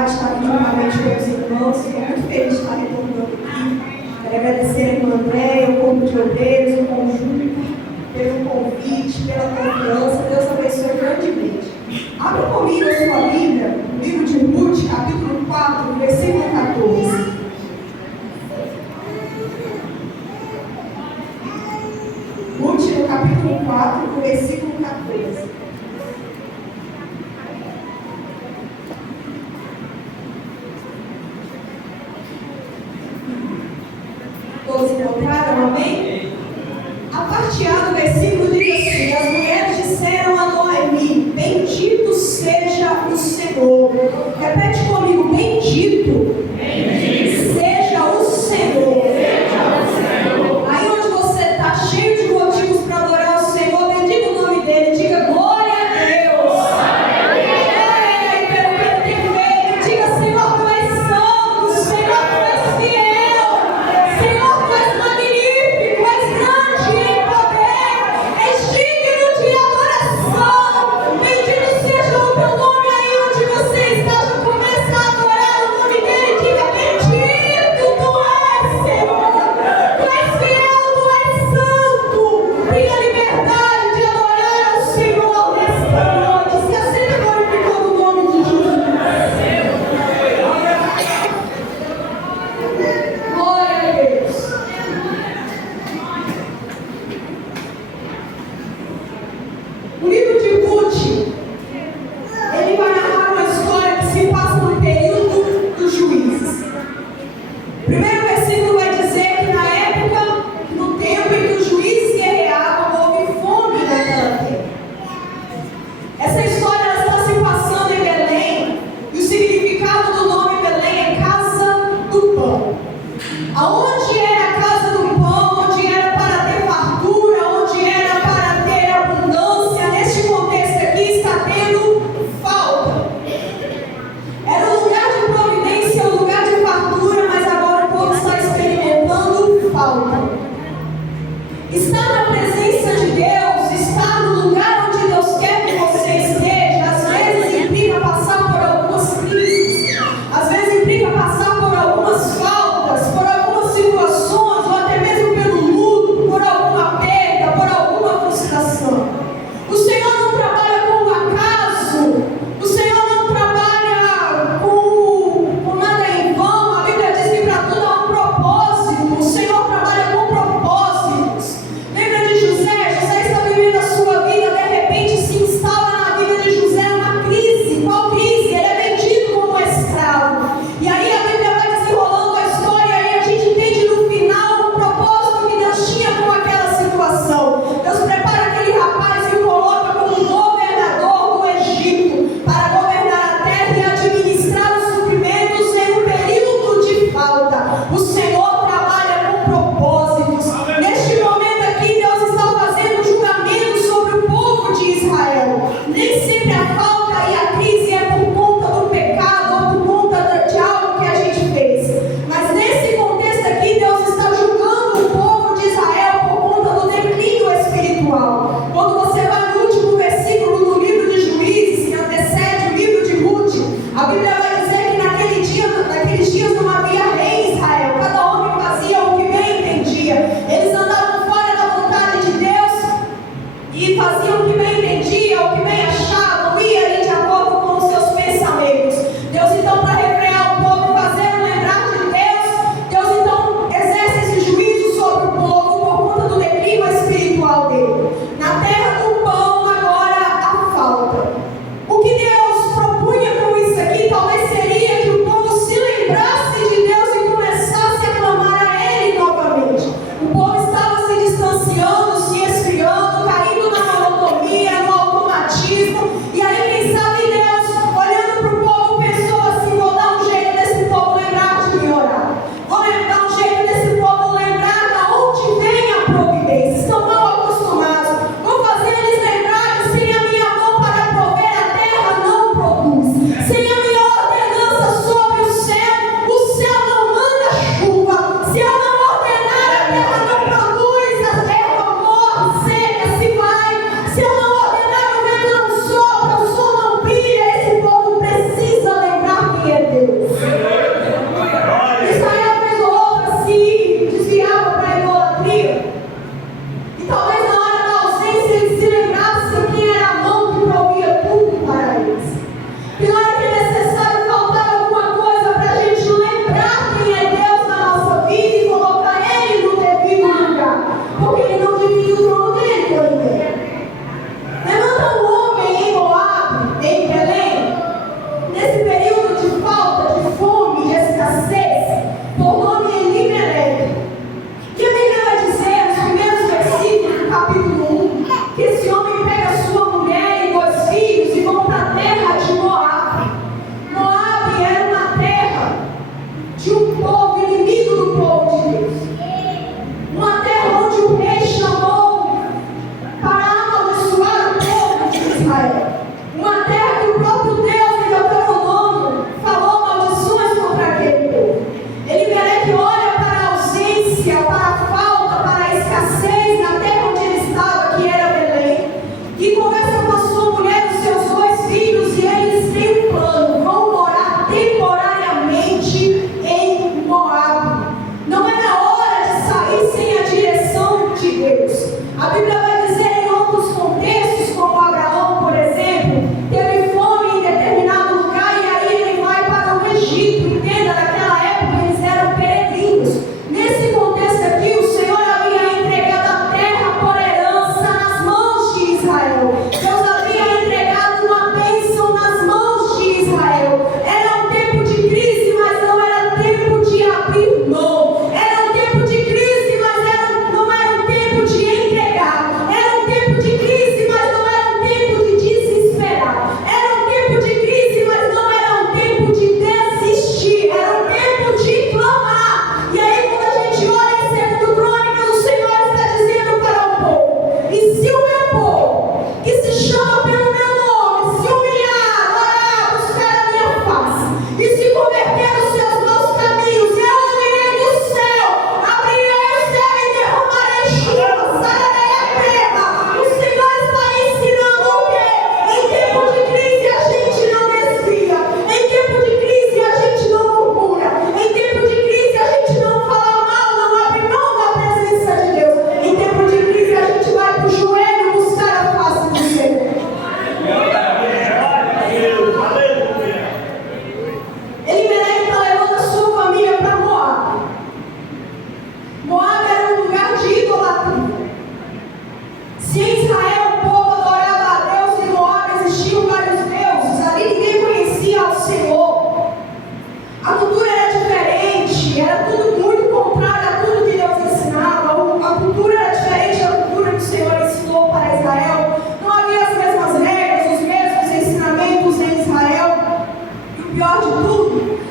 oportunidade de estar aqui juntamente com os irmãos. Estou muito feliz de estar retornando aqui. Quero agradecer a irmã Andréia, o corpo de obreiros, o conjunto, pelo convite, pela confiança. Deus abençoe grandemente. Abra comigo a sua Bíblia, no livro de Ruth, capítulo 4, versículo 14. Ruth, no capítulo 4, versículo 14. Todos encontraram, amém? A parte A do versículo diz assim: as mulheres disseram a Noemi: bendito seja o Senhor. Repete comigo: bendito, seja o Senhor. Aí onde você está, cheio de motivos para adorar o Senhor, bendiga o nome dele, diga glória a Deus. Pelo que ele tem feito, diga: Senhor, tu és santo, Senhor, tu és fiel, Senhor, tu és magnífico, és grande em poder, és digno de adoração. Bendito seja o teu nome aí onde você está. Já começa a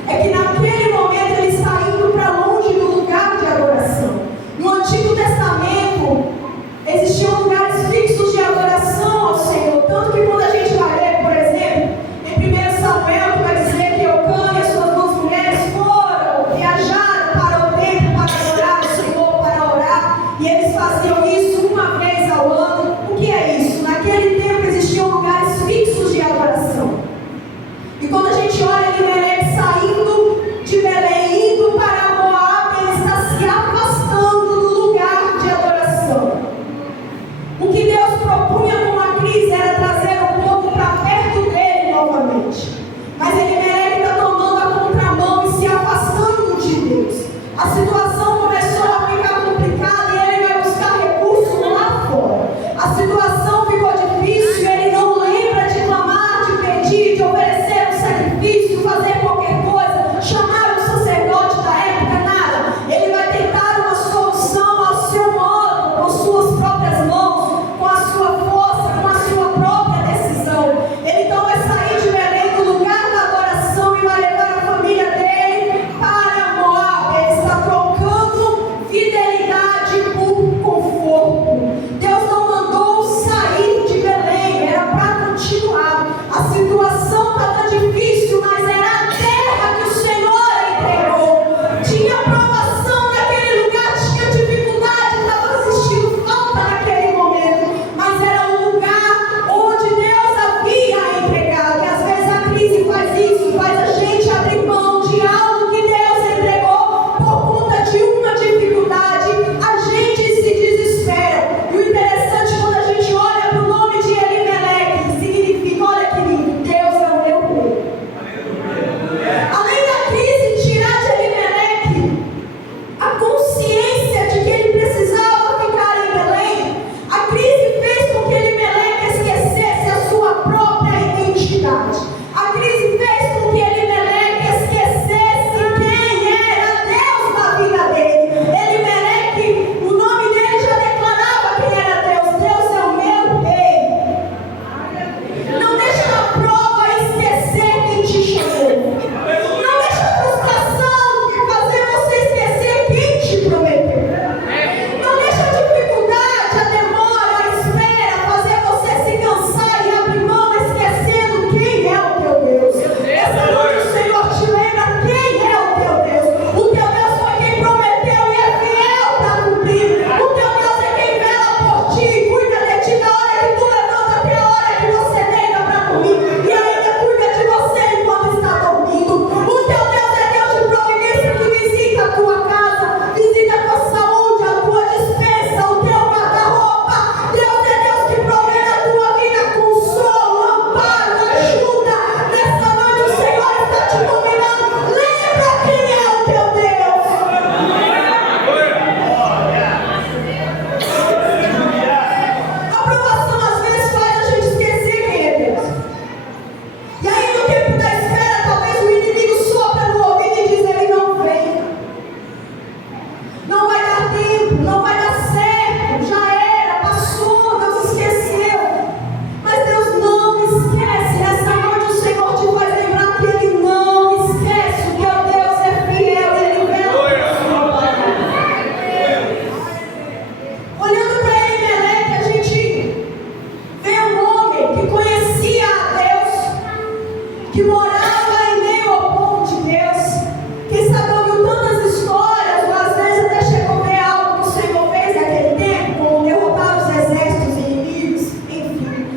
é que naquele momento ele está indo para longe do lugar de adoração. No Antigo Testamento existiam lugares fixos de adoração ao Senhor, tanto que quando a gente vai ler, por exemplo, em 1 Samuel, que vai dizer que Eucana e as suas duas mulheres viajaram para o templo para adorar o Senhor, para orar, e eles faziam isso uma vez ao ano. O que é isso? Naquele tempo existiam lugares fixos de adoração. E quando a gente olha Elimelec saindo de Belém, indo para Moab, ele está se afastando do lugar de adoração. O que Deus propunha com a crise era trazer o povo para perto dele novamente. Mas Elimelec está tomando a contramão e se afastando de Deus. A situação começou a ficar complicada e ele vai buscar recursos lá fora. A situação ficou difícil, ele não lembra de clamar, de pedir, de oferecer um sacrifício, fazer qualquer coisa, chamar o sacerdote da época, nada. Ele vai tentar uma solução ao seu modo, com suas próprias mãos, com a sua força, com a sua própria decisão. Ele então vai sair de Belém do lugar da adoração e vai levar a família dele para Moab. Ele está trocando fidelidade por conforto. Deus não mandou sair de Belém, era para continuar. A situação estava difícil, mas era a terra que o Senhor entregou. Tinha provação naquele lugar, tinha dificuldade, estava existindo falta naquele momento, mas era o lugar onde Deus havia entregado. E às vezes a crise faz isso, faz a gente abrir mão de algo que Deus entregou por conta de uma dificuldade. A gente se desespera. E o interessante, quando a gente olha para o nome de Elimelec, significa, olha que lindo, Deus é o meu rei. Além da crise tirar de Elimelec a consciência de que ele precisava ficar em Belém, a crise fez com que Elimelec esquecesse a sua própria identidade. A crise fez com que Elimelec esquecesse quem era Deus na vida dele. Elimelec, o nome dele já declarava quem era Deus. Deus é o meu rei. Não deixa a prova esquecer quem te chamou. Não deixa a frustração fazer você esquecer quem te prometeu. Não deixa a dificuldade, a demora, a espera fazer você se cansar e abrir mão esquecendo quem é o teu Deus. Essa noite o Senhor te lembra quem é o teu Deus. O teu Deus foi quem prometeu e é fiel para cumprir. O teu Deus é quem vela por ti, cuida de ti na hora que tu levanta até a hora que você deita para dormir. E ainda cuida de você enquanto está dormindo. O teu Deus é Deus de providência que visita a tua casa, visita a tua saúde, a tua despensa, o teu guarda-roupa. Deus é Deus que provê na tua vida consolo, amparo, ajuda. Nessa noite o Senhor está te convidando. Lembra quem é o teu Deus. A provação às vezes faz a gente esquecer quem é Deus. E aí no tempo da espera, talvez o inimigo sopra no ouvido e diz: ele não vem. Não vai dar tempo, não vai dar certo, já era, passou, Deus esqueceu. Mas Deus não esquece. Nessa noite o Senhor te faz lembrar que Ele não esquece. O teu Deus é fiel e Ele vela por sua palavra. Olhando para Elimelec, a gente vê um homem que conhecia a Deus, que morava em meio ao povo de Deus, que sabe, ouviu tantas histórias, ou às vezes até chegou a ver algo que o Senhor fez naquele tempo, como derrotar os exércitos inimigos, enfim.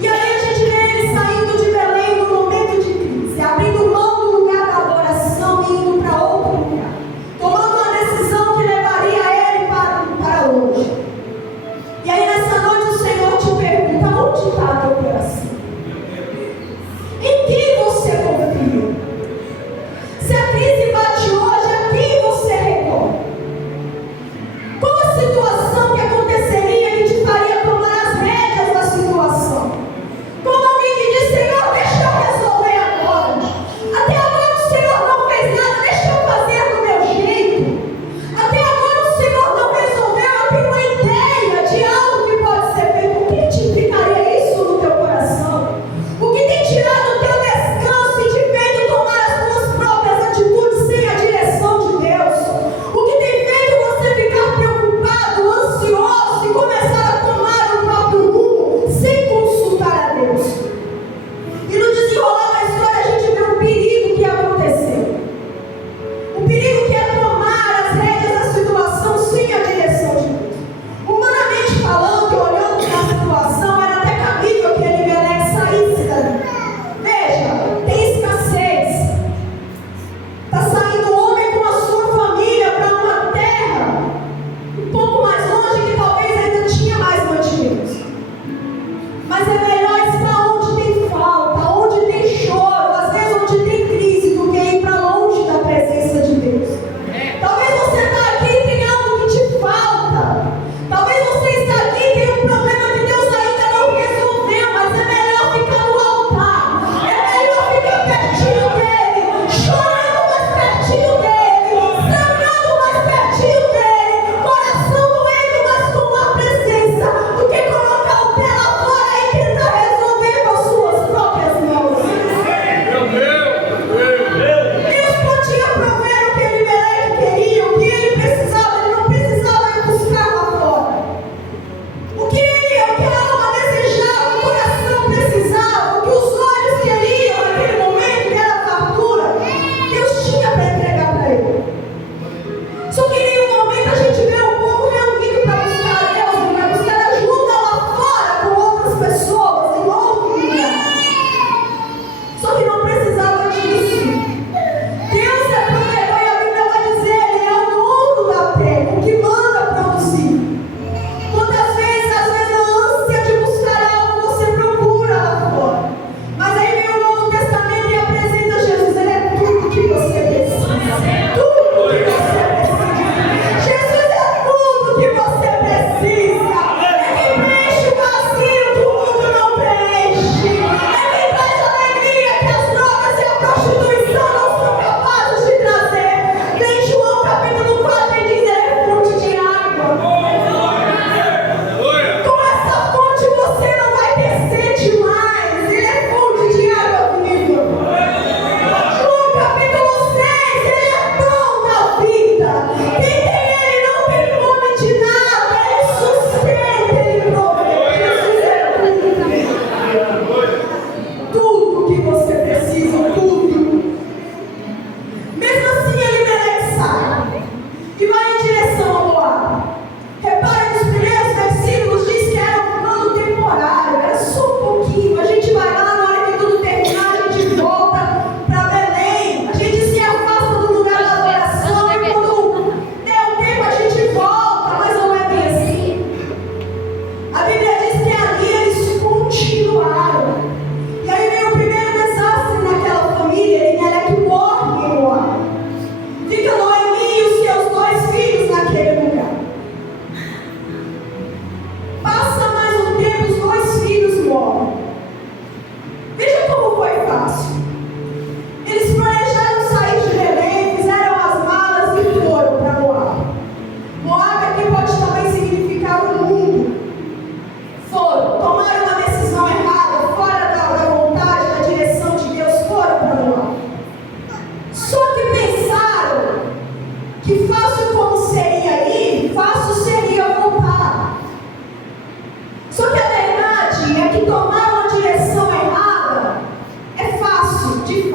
E aí a gente vê ele saindo de Belém no momento de crise, abrindo mão do lugar da adoração e indo para outro lugar, tomando uma decisão que levaria ele para longe. E aí nessa noite o Senhor te pergunta: onde está a teu coração? Em quem você confia?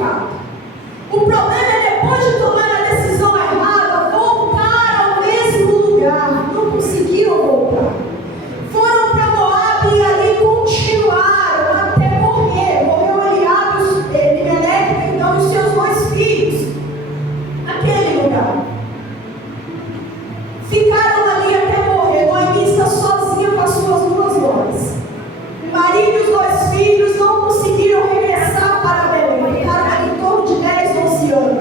fato. O problema é, depois de tomar a decisão errada, voltar ao mesmo lugar. Não conseguiram voltar. Foram para Moabe e ali continuaram até morrer. Morreu Elimeleque, então, os seus 2 filhos, naquele lugar. Ficaram ali até morrer. Noemi está sozinha com as suas 2 noras. O marido e os 2 filhos não conseguiram regressar para Belém. Ficaram ali em torno de 10, 11 anos.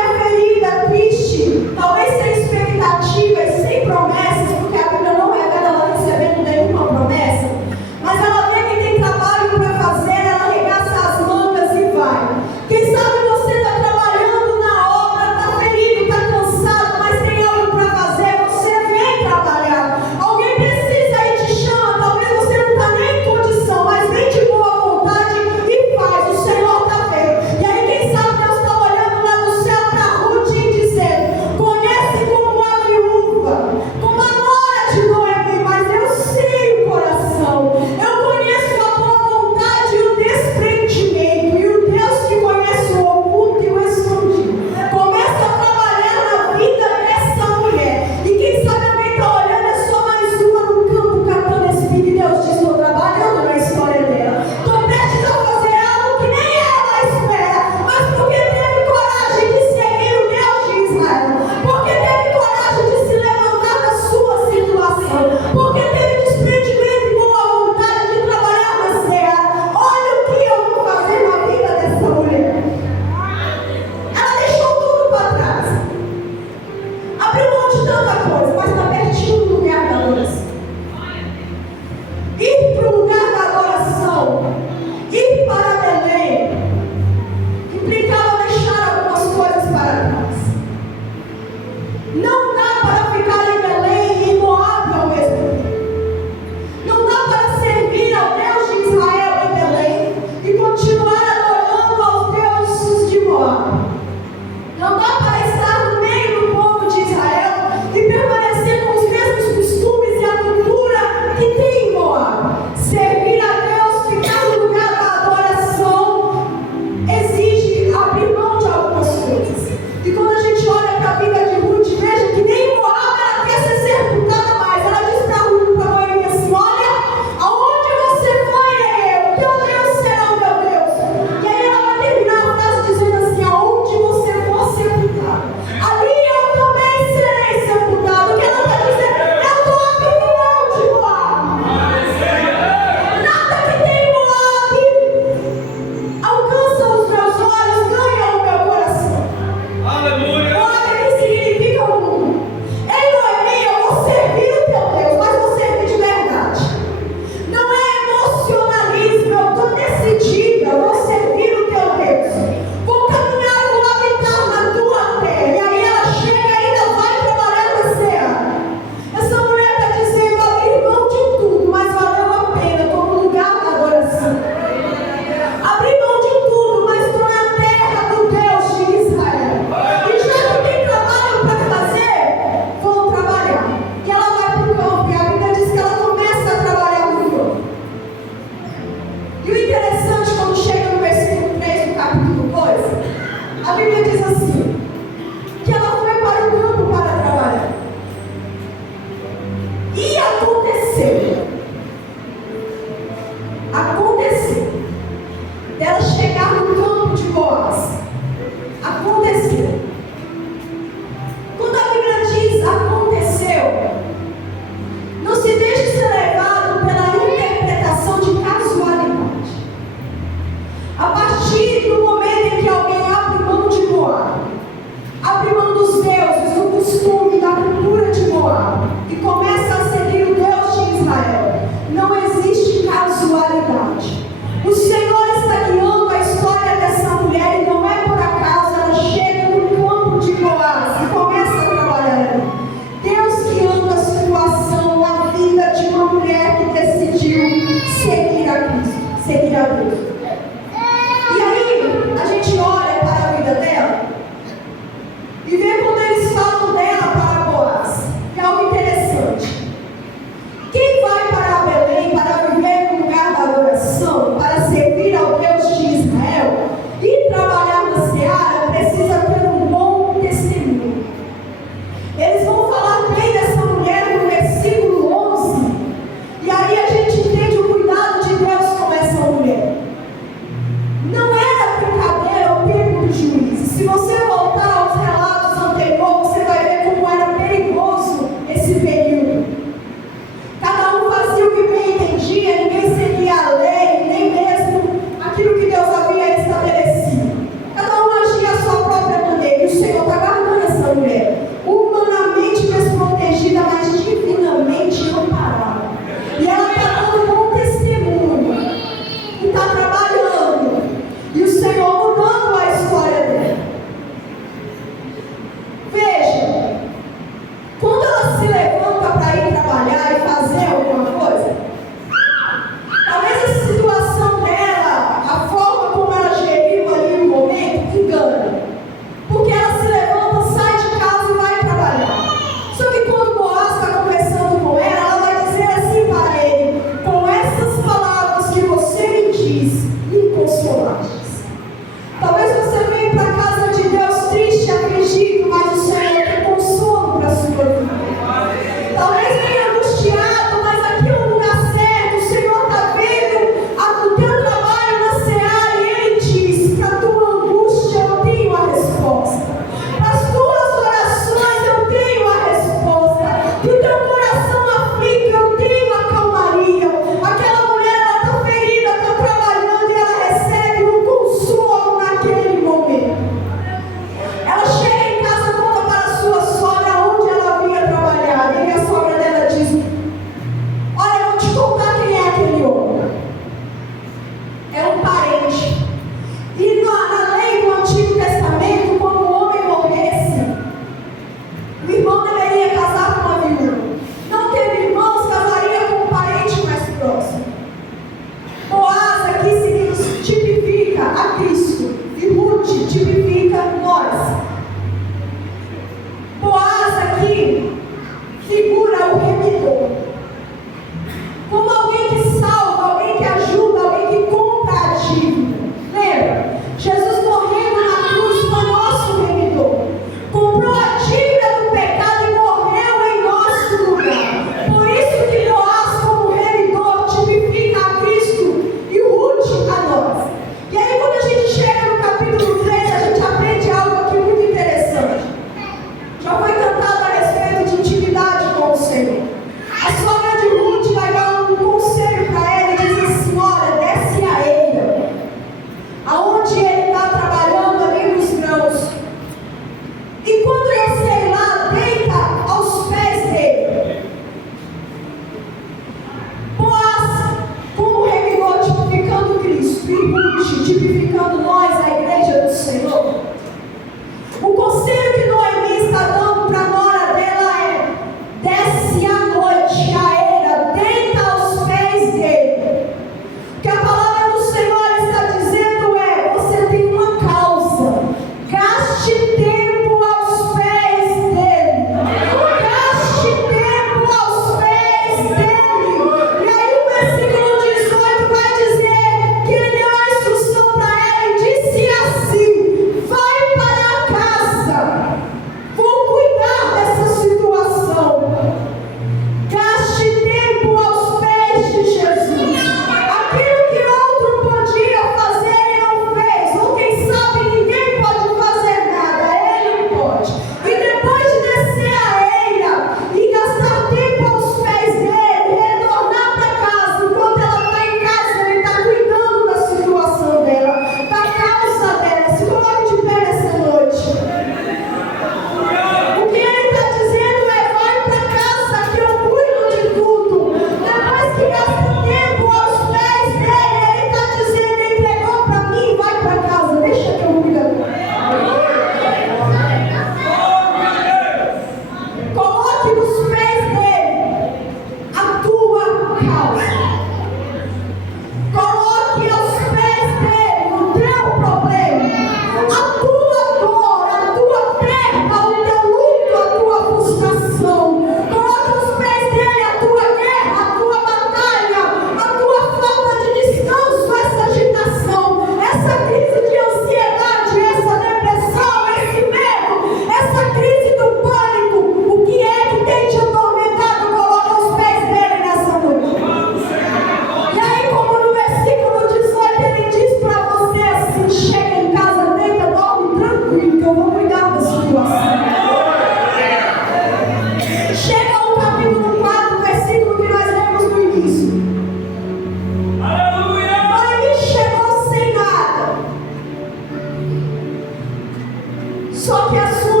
Só que a sua